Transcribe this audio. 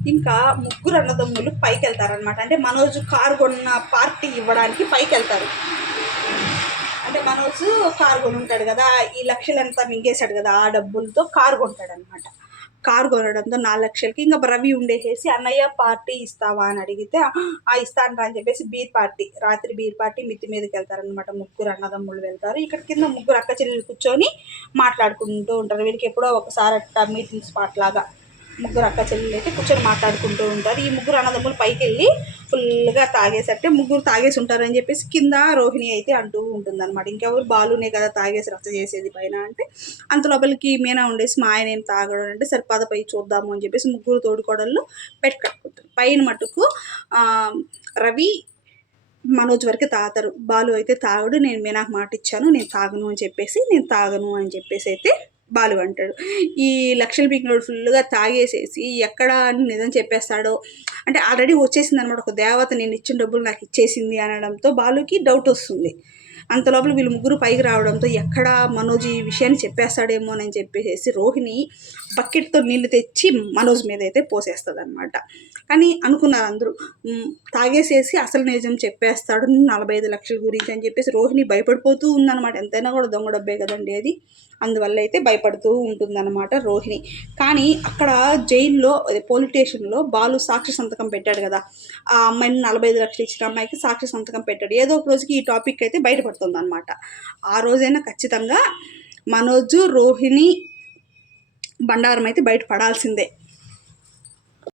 ఇంకా ముగ్గురు అన్నదమ్ములు పైకి వెళ్తారనమాట అంటే మనోజ్ కారు కొన్న పార్టీ ఇవ్వడానికి పైకి వెళ్తారు అంటే మనోజ్ కారు కొని ఉంటాడు కదా ఈ లక్షలంతా మింగేశాడు కదా ఆ డబ్బులతో కారు కొంటాడు అనమాట కారు కొనడంతో నాలుగు లక్షలకి ఇంకా రవి ఉండేసేసి అన్నయ్య పార్టీ ఇస్తావా? అని అడిగితే ఆ ఇస్తాను అని చెప్పేసి బీర్ పార్టీ రాత్రి బీర్ పార్టీ మిత్తి మీదకి వెళ్తారనమాట ముగ్గురు అన్నదమ్ముళ్ళు వెళ్తారు. ఇక్కడ కింద ముగ్గురు అక్క చెల్లెలు కూర్చొని మాట్లాడుకుంటూ ఉంటారు. వీళ్ళకి ఎప్పుడో ఒకసారి అట్ట మీటింగ్ స్పాట్ లాగా. ముగ్గురు అక్క చెల్లెలు అయితే కూర్చొని మాట్లాడుకుంటూ ఉంటారు. ఈ ముగ్గురు అన్నదమ్ములు పైకి వెళ్ళి ఫుల్గా తాగేసట్టే ముగ్గురు తాగేసి ఉంటారని చెప్పేసి కింద రోహిణి అయితే అంటూ ఉంటుంది అనమాట ఇంకెవరు బాలునే కదా తాగేసి రచ్చ చేసేది పైన అంటే అంత లోపలికి మీనా ఉండేసి మా ఆయన ఏం తాగడం అంటే సరే పై చూద్దాము అని చెప్పేసి ముగ్గురు తోడుకోడళ్ళు పెట్టుకుంటారు పైన మటుకు రవి మనోజ్ వరకు తాగుతారు. బాలు అయితే తాగుడు నేను మీనాకు మాట ఇచ్చాను నేను తాగను అని చెప్పేసి నేను తాగను అని చెప్పేసి అయితే బాలు అంటాడు. ఈ లక్షల పీకినోడు ఫుల్గా తాగేసేసి ఎక్కడ అని నిజం చెప్పేస్తాడో అంటే ఆల్రెడీ వచ్చేసింది అనమాట ఒక దేవత నేను ఇచ్చిన డబ్బులు నాకు ఇచ్చేసింది అనడంతో బాలుకి డౌట్ వస్తుంది. అంత లోపల వీళ్ళు ముగ్గురు పైకి రావడంతో ఎక్కడ మనోజ్ ఈ విషయాన్ని చెప్పేస్తాడేమో అని చెప్పేసి రోహిణి బకెట్తో నీళ్ళు తెచ్చి మనోజ్ మీద అయితే పోసేస్తుంది అనమాట కానీ అనుకున్నారు అందరూ తాగేసేసి అసలు నిజం చెప్పేస్తాడు నలభై ఐదు లక్షల గురించి అని చెప్పేసి రోహిణి భయపడిపోతూ ఉందన్నమాట. ఎంతైనా కూడా దొంగ డబ్బే కదండి అది. అందువల్ల అయితే భయపడుతూ ఉంటుందన్నమాట రోహిణి. కానీ అక్కడ జైల్లో అదే పోలీస్ స్టేషన్లో బాలు సాక్షి సంతకం పెట్టాడు కదా. ఆ అమ్మాయిని నలభై ఐదు లక్షలు ఇచ్చిన అమ్మాయికి సాక్షి సంతకం పెట్టాడు. ఏదో ఒక రోజుకి ఈ టాపిక్ అయితే బయటపడుతుంది అనమాట ఆ రోజైనా ఖచ్చితంగా మనోజు రోహిణి బండారం అయితే బయట పడాల్సిందే.